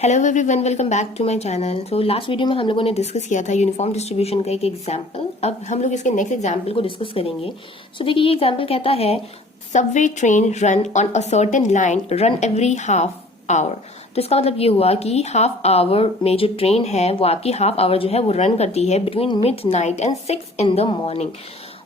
Hello everyone, welcome back to my channel. So last video में हम लोगों ने डिस्कस किया था यूनिफॉर्म डिस्ट्रीब्यूशन का एक एग्जांपल। अब हम लोग इसके नेक्स्ट एग्जांपल को डिस्कस करेंगे। सो देखिए, ये एग्जांपल कहता है Subway train run on a certain line run every half hour. तो इसका मतलब ये हुआ कि हाफ आवर में जो ट्रेन है वो आपकी हाफ आवर जो है वो रन करती है between midnight and 6 in the morning.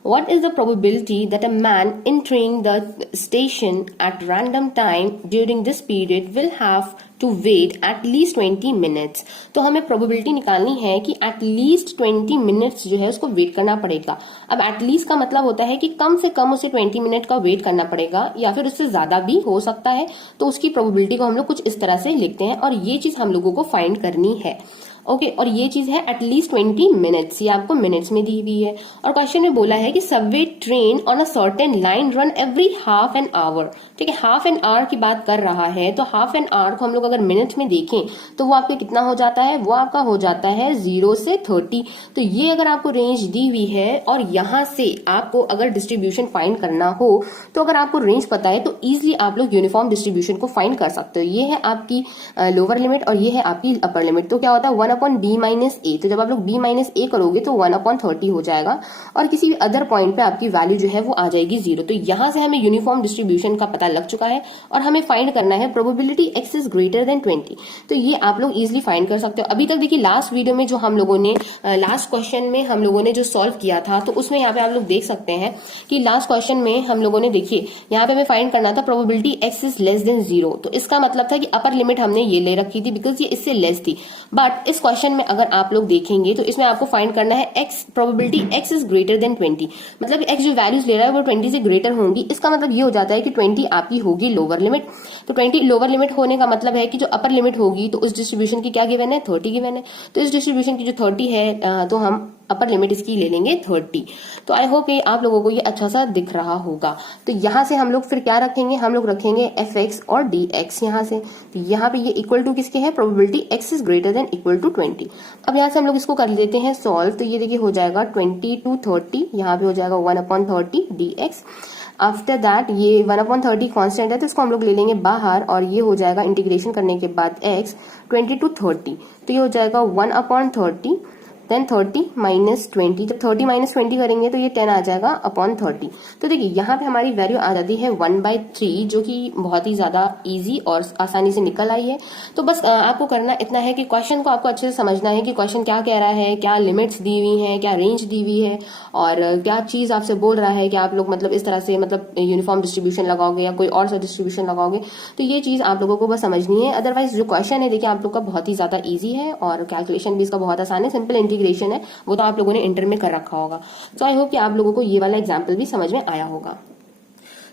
What is the probability that a man entering the station at random time during this period will have to wait at least 20 minutes? तो हमें probability निकालनी है कि at least 20 minutes जो है उसको wait करना पड़ेगा। अब at least का मतलब होता है कि कम से कम उसे 20 मिनट का wait करना पड़ेगा या फिर उससे ज्यादा भी हो सकता है। तो उसकी probability को हम लोग कुछ इस तरह से लिखते हैं और ये चीज हम लोगों को find करनी है। ओके और ये चीज है एटलीस्ट 20 मिनट्स, ये आपको मिनट्स में दी हुई है। और क्वेश्चन में बोला है कि Subway train on a certain line run every half an hour. ठीक है, हाफ एन आवर की बात कर रहा है, तो हाफ एन आवर को हम लोग अगर मिनट्स में देखें तो वो आपके कितना हो जाता है, वो आपका हो जाता है 0 से 30। तो ये अगर आपको रेंज दी हुई है और यहां से आपको अगर डिस्ट्रीब्यूशन फाइंड करना हो तो अगर आपको रेंज पता है तो इजिली आप लोग यूनिफॉर्म डिस्ट्रीब्यूशन को फाइंड कर सकते हो। ये है आपकी लोअर लिमिट और ये है आपकी अपर लिमिट। तो क्या होता है 1/b-a। तो जब आप लोग b-a करोगे तो 1/30 हो जाएगा और किसी भी अदर पॉइंट पे आपकी वैल्यू जो है वो आ जाएगी 0। तो यहां से हमें यूनिफॉर्म डिस्ट्रीब्यूशन का पता लग चुका है और हमें फाइंड करना है probability x is greater then 20। तो ये आप लोग इजिली फाइंड कर सकते हो। अभी तक देखिए लास्ट वीडियो में जो हम लोगों ने लास्ट क्वेश्चन में हम लोगों ने जो सॉल्व किया था तो उसमें यहाँ पे आप लोग देख सकते हैं कि लास्ट क्वेश्चन में हम लोगों ने देखिए यहाँ पे हमें फाइंड करना था probability x is less then 0। तो इसका मतलब था कि अपर लिमिट हमने ये ले रखी थी बिकॉज ये इससे लेस थी। बट इस क्वेश्चन में अगर आप लोग देखेंगे तो इसमें आपको फाइंड करना है x probability x is greater then 20। मतलब x जो वैल्यूज ले रहा है वो 20 से ग्रेटर होंगी। इसका मतलब ये हो जाता है कि 20 आपकी होगी लोअर लिमिट। तो 20 लोअर लिमिट होने का मतलब है कि जो अपर लिमिट होगी तो उस डिस्ट्रीब्यूशन की क्या गिवन है, 30 गिवन है। तो इस डिस्ट्रीब्यूशन की जो 30 है तो हम अपर लिमिट इसकी ले लेंगे 30। तो आई होप ये आप लोगों को ये अच्छा सा दिख रहा होगा। तो यहां से हम लोग फिर क्या रखेंगे, हम लोग रखेंगे fx और dx यहां से। तो यहाँ पे ये इक्वल टू किसके है, probability x is greater than equal to 20। अब यहाँ से हम लोग इसको कर लेते हैं सॉल्व। तो ये देखिए हो जाएगा 20 to 30, यहाँ पे हो जाएगा 1/30 dx। आफ्टर दैट ये 1/30 कांस्टेंट है तो इसको हम लोग ले लेंगे बाहर और ये हो जाएगा इंटीग्रेशन करने के बाद x 20 to 30। तो ये हो जाएगा 1/30 देन 30 माइनस 20। जब 30 माइनस 20 करेंगे तो ये 10 आ जाएगा अपॉन 30। तो देखिए यहाँ पे हमारी वैल्यू आ जाती है 1/3 जो कि बहुत ही ज्यादा इजी और आसानी से निकल आई है। तो बस आपको करना इतना है कि क्वेश्चन को आपको अच्छे से समझना है कि क्वेश्चन क्या कह रहा है, क्या लिमिट्स दी हुई है, क्या रेंज दी हुई है और क्या चीज आपसे बोल रहा है कि आप लोग मतलब इस तरह से मतलब यूनिफॉर्म डिस्ट्रीब्यूशन लगाओगे या कोई और सा डिस्ट्रीब्यूशन लगाओगे। तो ये चीज आप लोगों को बस समझनी है। अदरवाइज जो क्वेश्चन है देखिए आप लोग का बहुत ही ज्यादा ईजी है और कैलकुलेशन भी इसका बहुत आसान है। सिंपल इंटीग्रेशन है, वो तो आप लोगों ने इंटर में कर रखा होगा। सो आई होप कि आप लोगों को ये वाला एग्जाम्पल भी समझ में आया होगा।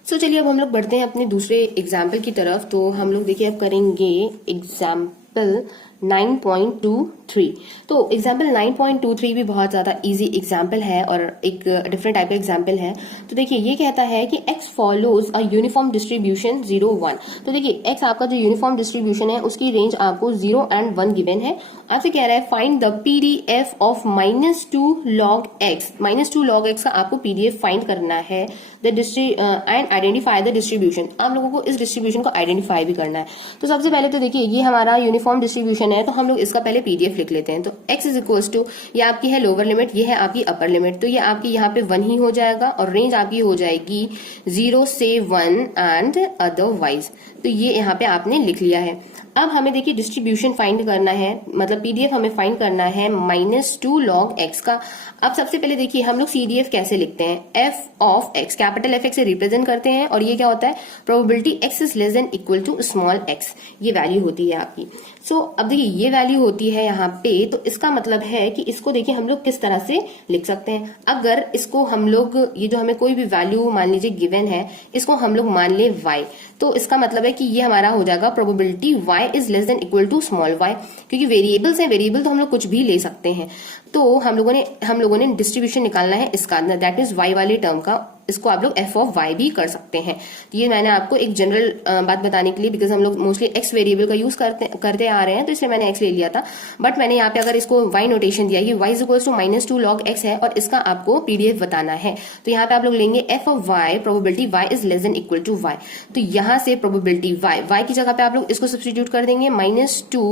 सो चलिए अब हम लोग बढ़ते हैं अपने दूसरे एग्जाम्पल की तरफ। तो हम लोग देखिए अब करेंगे एग्जाम्पल 9.23। तो एग्जाम्पल 9.23 भी बहुत ज्यादा इजी एग्जाम्पल है और एक डिफरेंट टाइप का एग्जाम्पल है। तो देखिए ये कहता है कि x follows a uniform distribution 0, 1। तो देखिए x आपका जो यूनिफॉर्म डिस्ट्रीब्यूशन है उसकी रेंज आपको 0 and 1 गिवन है। आपसे कह रहा है find the PDF of -2 log x। -2 log x का आपको पीडीएफ फाइंड करना है एंड आइडेंटिफाई द डिस्ट्रीब्यूशन। आप लोगों को इस डिस्ट्रीब्यूशन को आइडेंटिफाई भी करना है। तो सबसे पहले तो देखिए ये हमारा यूनिफॉर्म डिस्ट्रीब्यूशन है तो हम लोग इसका पहले पीडीएफ लिख लेते हैं। तो x इज इक्वल्स टू, ये आपकी है लोअर लिमिट, ये है आपकी अपर लिमिट। तो ये आपकी यहाँ पे 1 ही हो जाएगा और रेंज आपकी हो जाएगी 0 से 1 एंड अदरवाइज। तो ये यहाँ पे आपने लिख लिया है। अब हमें देखिए डिस्ट्रीब्यूशन फाइंड करना है, मतलब पीडीएफ हमें फाइंड करना है -2 log x का। अब सबसे पहले देखिए हम लोग सीडीएफ कैसे लिखते हैं, f of x capital F से रिप्रेजेंट करते हैं और ये क्या होता है, probability x is less than equal to small x। ये वैल्यू होती है आपकी। सो अब देखिए ये वैल्यू होती है यहाँ पे, तो इसका मतलब है कि इसको देखिए हम लोग किस तरह से लिख सकते हैं। अगर इसको हम लोग ये जो हमें कोई भी वैल्यू मान लीजिए गिवन है इसको हम लोग मान ले y, तो इसका मतलब है कि ये हमारा हो जाएगा probability y is less than equal to small y। क्योंकि वेरिएबल्स हैं, वेरिएबल तो हम लोग कुछ भी ले सकते हैं। तो हम लोगों ने डिस्ट्रीब्यूशन निकालना है इसका, दैट इज y वाले टर्म का। इसको आप लोग एफ ऑफ वाई भी कर सकते हैं। तो ये मैंने आपको एक जनरल बात बताने के लिए, बिकॉज हम लोग मोस्टली एक्स वेरिएबल का यूज करते आ रहे हैं, तो इसलिए मैंने एक्स ले लिया था। बट मैंने यहाँ पे अगर इसको वाई नोटेशन दिया, ये Y is equals to -2 log x है और इसका आपको पीडीएफ बताना है। तो यहाँ पे आप लोग लेंगे F of Y, probability Y is less than equal to Y. तो यहाँ से प्रोबेबिलिटी वाई की जगह पे आप लोग इसको सब्स्टिट्यूट कर देंगे -2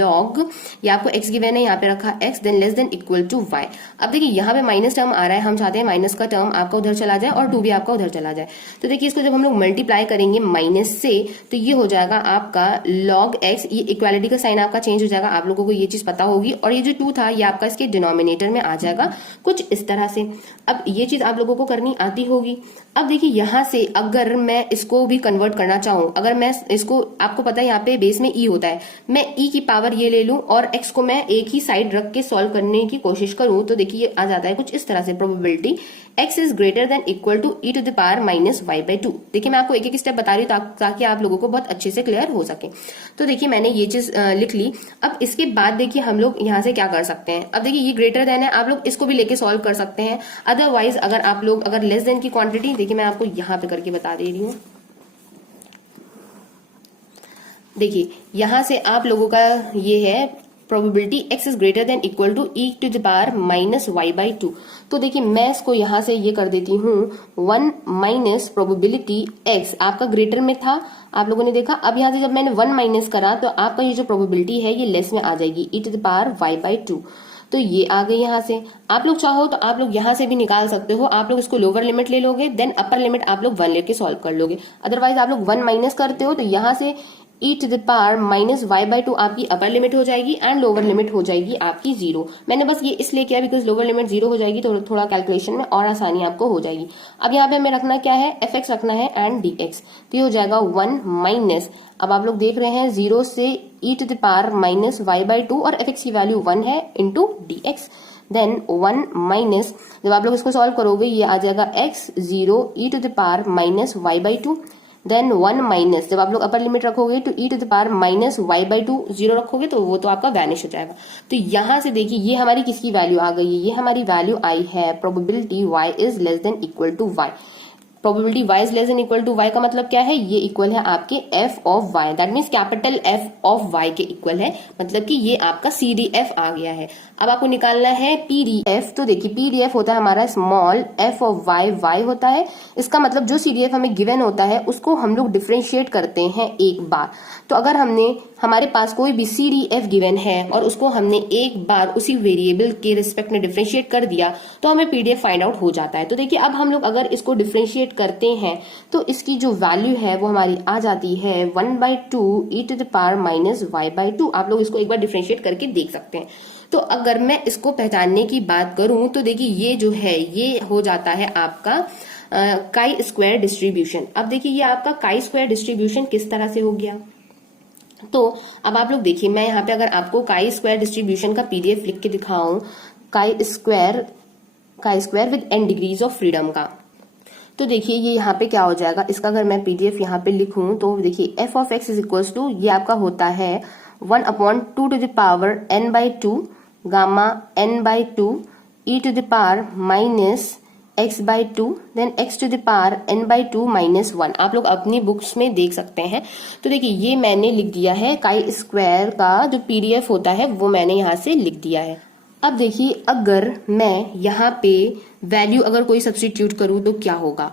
log, ये आपको x गिवन है, यहाँ पे रखा x, then less than equal to Y. अब देखिए यहाँ पे माइनस टर्म आ रहा है, हम चाहते हैं माइनस का टर्म आपका उधर चला जाए और 2 भी आपका उधर चला जाए। तो देखिए इसको जब हम लोग मल्टीप्लाई करेंगे माइनस से, तो ये हो जाएगा आपका log x, ये इक्वालिटी का साइन आपका चेंज हो जाएगा, आप लोगों को ये चीज पता होगी। और ये जो 2 था ये आपका इसके डिनोमिनेटर में आ जाएगा कुछ इस तरह से। अब ये चीज आप लोगों को करनी आती होगी। अब देखिए यहाँ से अगर मैं इसको भी कन्वर्ट करना चाहूं, अगर मैं इसको, आपको पता है यहाँ पे बेस में e होता है, मैं e की पावर ये ले लूं और x को मैं एक ही साइड रख के सॉल्व करने की कोशिश करूं, तो देखिए ये आ जाता है कुछ इस तरह से, probability x is greater than equal to e to the power -y/2। देखिए मैं आपको एक एक स्टेप बता रही हूँ ताकि आप लोगों को बहुत अच्छे से क्लियर हो सके। तो देखिए मैंने ये चीज लिख ली। अब इसके बाद देखिए हम लोग यहाँ से क्या कर सकते हैं, अब देखिए ये ग्रेटर देन है, आप लोग इसको भी लेके सॉल्व कर सकते हैं। अदरवाइज अगर आप लोग अगर लेस देन की क्वांटिटी, देखिए मैं आपको यहाँ पे करके बता दे रही हूँ। देखिए यहां से आप लोगों का ये है probability x is greater than equal to e to the power -y/2। तो देखिए मैं इसको यहां से ये कर देती हूँ 1 माइनस प्रोबेबिलिटी x, आपका ग्रेटर में था, आप लोगों ने देखा। अब यहाँ से जब मैंने 1 माइनस करा तो आपका ये जो प्रोबेबिलिटी है ये लेस में आ जाएगी, e to the power y/2। तो ये आ गई यहाँ से। आप लोग चाहो तो आप लोग यहाँ से भी निकाल सकते हो, आप लोग इसको लोअर लिमिट ले लोगे, देन अपर लिमिट आप लोग 1 लेके सॉल्व कर लोगे। अदरवाइज आप लोग 1 माइनस करते हो तो यहाँ से e to the power -y/2 आपकी अपर लिमिट हो जाएगी एंड लोअर लिमिट हो जाएगी आपकी 0। मैंने बस ये इसलिए किया बिकॉज लोअर लिमिट 0 हो जाएगी तो थोड़ा कैलकुलेशन में और आसानी आपको हो जाएगी। अब यहाँ पे हमें रखना क्या है, fx रखना है एंड dx, तो ये हो जाएगा 1 माइनस, अब आप लोग देख रहे हैं 0 से e to the power -y/2 और fx की वैल्यू 1 है इंटू dx, देन 1 माइनस, जब आप लोग इसको सॉल्व करोगे ये आ जाएगा x 0 e to the power -y/2, then 1 minus, जब आप लोग अपर लिमिट रखोगे तो e to the power -y/2 0 रखोगे तो वो तो आपका वैनिश हो जाएगा। तो यहां से देखिए ये हमारी किसकी वैल्यू आ गई है, ये हमारी वैल्यू आई है probability y is less than equal to y। Probability y is less than equal to y का मतलब क्या है, ये इक्वल है आपके f of y, that means capital F of y के इक्वल है, मतलब कि ये आपका CDF आ गया है। अब आपको निकालना है PDF, तो देखिए PDF होता है हमारा स्मॉल f ऑफ y होता है, इसका मतलब जो CDF हमें गिवन होता है उसको हम लोग डिफ्रेंशिएट करते हैं एक बार। तो अगर हमारे पास कोई भी CDF गिवन है और उसको हमने एक बार उसी वेरिएबल के रिस्पेक्ट में डिफ्रेंशिएट कर दिया तो हमें PDF फाइंड आउट हो जाता है। तो देखिए अब हम लोग अगर इसको डिफ्रेंशिएट करते हैं तो इसकी जो वैल्यू है वो हमारी आ जाती है 1/2 e to the power -y/2। आप लोग इसको एक बार डिफ्रेंशिएट करके देख सकते हैं। तो अगर मैं इसको पहचानने की बात करूं तो देखिए ये जो है ये हो जाता है आपका काई स्क्वायर डिस्ट्रीब्यूशन। अब देखिए ये आपका काई स्क्वायर डिस्ट्रीब्यूशन किस तरह से हो गया, तो अब आप लोग देखिए मैं यहाँ पे अगर आपको काई स्क्वायर डिस्ट्रीब्यूशन का PDF लिख के दिखाऊं, chi square with n degrees of freedom का, तो देखिए ये यहाँ पे क्या हो जाएगा, इसका अगर मैं PDF यहाँ पे लिखूं तो देखिए f of x is equals to, ये आपका होता है 1/2 to the power n/2 gamma n/2 e to the power -x/2 then x to the power n/2 -1। आप लोग अपनी बुक्स में देख सकते हैं। तो देखिए ये मैंने लिख दिया है काई स्क्वायर का जो PDF होता है वो मैंने यहाँ से लिख दिया है। अब देखिए अगर मैं यहाँ पे वैल्यू अगर कोई सब्स्टिट्यूट करूँ तो क्या होगा,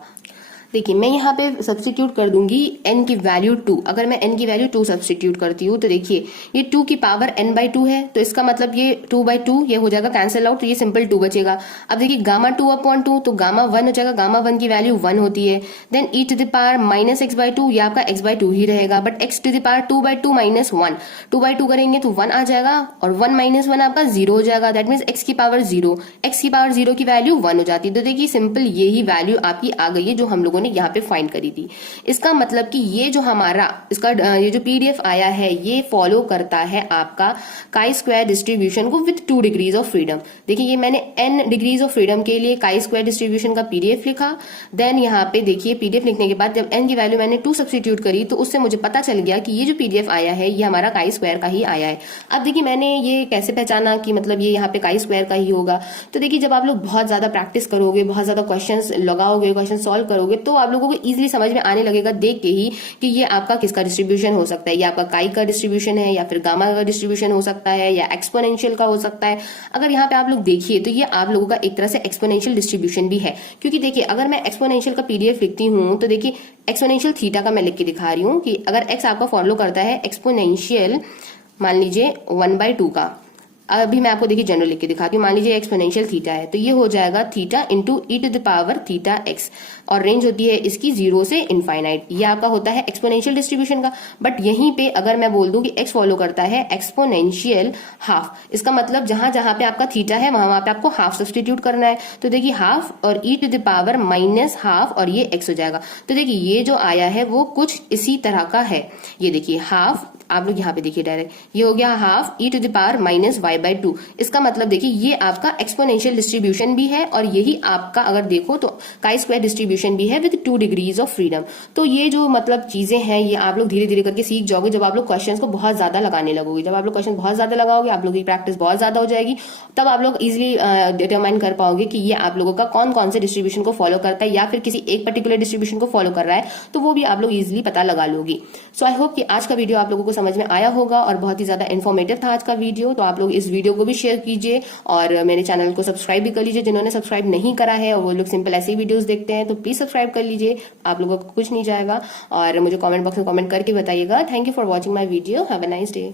देखिए मैं यहाँ पे सब्स्टिट्यूट कर दूंगी n की वैल्यू 2। अगर मैं n की वैल्यू 2 सब्स्टिट्यूट करती हूँ तो देखिए ये 2 की पावर n/2 है, तो इसका मतलब ये 2/2 ये हो जाएगा कैंसिल आउट, तो ये सिंपल 2 बचेगा। अब देखिए गामा 2/2 तो गामा 1 हो जाएगा, गामा 1 की वैल्यू 1 होती है, then e to the power -x/2 ये आपका x/2 ही रहेगा, but x to the power 2/2 -1, 2/2 करेंगे तो 1 आ जाएगा और 1 - 1 आपका 0 हो जाएगा, दैट मीन्स x की पावर 0, x की पावर 0 की वैल्यू 1 हो जाती है। तो देखिए सिंपल यही वैल्यू आपकी आ गई है जो हम लोगों ने मैंने यहाँ पे फाइंड करी थी। इसका मतलब कि ये जो हमारा इसका ये जो पीडीएफ आया है ये फॉलो करता है आपका काई स्क्वायर डिस्ट्रीब्यूशन को विथ 2 डिग्रीज ऑफ फ्रीडम। देखिए ये मैंने n डिग्रीज ऑफ फ्रीडम के लिए काई स्क्वायर डिस्ट्रीब्यूशन का पीडीएफ लिखा, देन यहाँ पे देखिए पीडीएफ लिखने के बाद जब n की वैल्यू मैंने 2 सब्स्टिट्यूट करी तो उससे मुझे पता चल गया कि ये जो पीडीएफ आया है ये हमारा काई स्क्वायर का ही आया है। अब देखिए मैंने ये कैसे पहचाना कि मतलब ये यहाँ पे काई स्क्वायर का ही होगा, तो देखिए जब आप लोग बहुत ज्यादा प्रैक्टिस करोगे, बहुत ज्यादा क्वेश्चंस लगाओगे, क्वेश्चन सॉल्व करोगे तो आप लोगों को इजीली समझ में आने लगेगा देख के ही कि ये आपका किसका डिस्ट्रीब्यूशन हो सकता है। ये आपका काई का डिस्ट्रीब्यूशन है या फिर गामा का डिस्ट्रीब्यूशन हो सकता है या एक्सपोनेंशियल का हो सकता है। अगर यहाँ पे आप लोग देखिए तो ये आप लोगों का एक तरह से एक्सपोनेंशियल डिस्ट्रीब्यूशन भी है, क्योंकि देखिए अगर मैं एक्सपोनेंशियल का पीडीएफ लिखती हूँ तो देखिए एक्सपोनेंशियल थीटा का मैं लिख के दिखा रही हूँ कि अगर एक्स आपका फॉलो करता है एक्सपोनेंशियल मान लीजिए 1/2 का, अभी मैं आपको देखिए जनरल लिख के दिखाती हूँ, मान लीजिए एक्सपोनेंशियल थीटा है तो ये हो जाएगा theta into E to the power theta X, और रेंज होती है इसकी 0 से इनफाइनाइट। ये आपका होता है एक्सपोनेंशियल डिस्ट्रीब्यूशन का। बट यहीं पे अगर मैं बोल दूं कि एक्स फॉलो करता है एक्सपोनेंशियल हाफ, इसका मतलब जहां जहां पे आपका थीटा है वहां पे आपको हाफ सब्स्टिट्यूट करना है। तो देखिए हाफ और e to the power minus half और ये एक्स हो जाएगा। तो देखिए ये जो आया है वो कुछ इसी तरह का है। ये देखिए हाफ, आप लोग यहाँ पे देखिए डायरेक्ट ये हो गया half E to the power minus y/2। इसका मतलब देखिए ये आपका एक्सपोनेंशियल डिस्ट्रीब्यूशन भी है और यही आपका अगर देखो तो काई स्क्वायर डिस्ट्रीब्यूशन भी है विद 2 डिग्रीज ऑफ फ्रीडम। तो ये जो मतलब चीजें हैं ये आप लोग धीरे धीरे करके सीख जाओगे जब आप लोग क्वेश्चंस को बहुत ज्यादा लगाने लगोगे। जब आप लोग क्वेश्चन बहुत ज्यादा लगाओगे आप लोगों की प्रैक्टिस बहुत ज्यादा हो जाएगी, तब आप लोग इजिली डिटरमाइन कर पाओगे कि ये आप लोगों का कौन कौन से डिस्ट्रीब्यूशन को फॉलो करता है या फिर किसी एक पर्टिकुलर डिस्ट्रीब्यूशन को फॉलो कर रहा है, तो वो भी आप लोग इजिली पता लगा लोगे। सो आई होप कि आज का वीडियो आप लोगों को समझ में आया होगा और बहुत ही ज्यादा इन्फॉर्मेटिव था आज का वीडियो। तो आप लोग इस वीडियो को भी शेयर कीजिए और मेरे चैनल को सब्सक्राइब भी कर लीजिए जिन्होंने सब्सक्राइब नहीं करा है और वो लोग सिंपल ऐसे ही वीडियोस देखते हैं, तो प्लीज सब्सक्राइब कर लीजिए, आप लोगों को कुछ नहीं जाएगा। और मुझे कमेंट बॉक्स में कमेंट करके बताइएगा। Thank you for watching my video, have a nice day.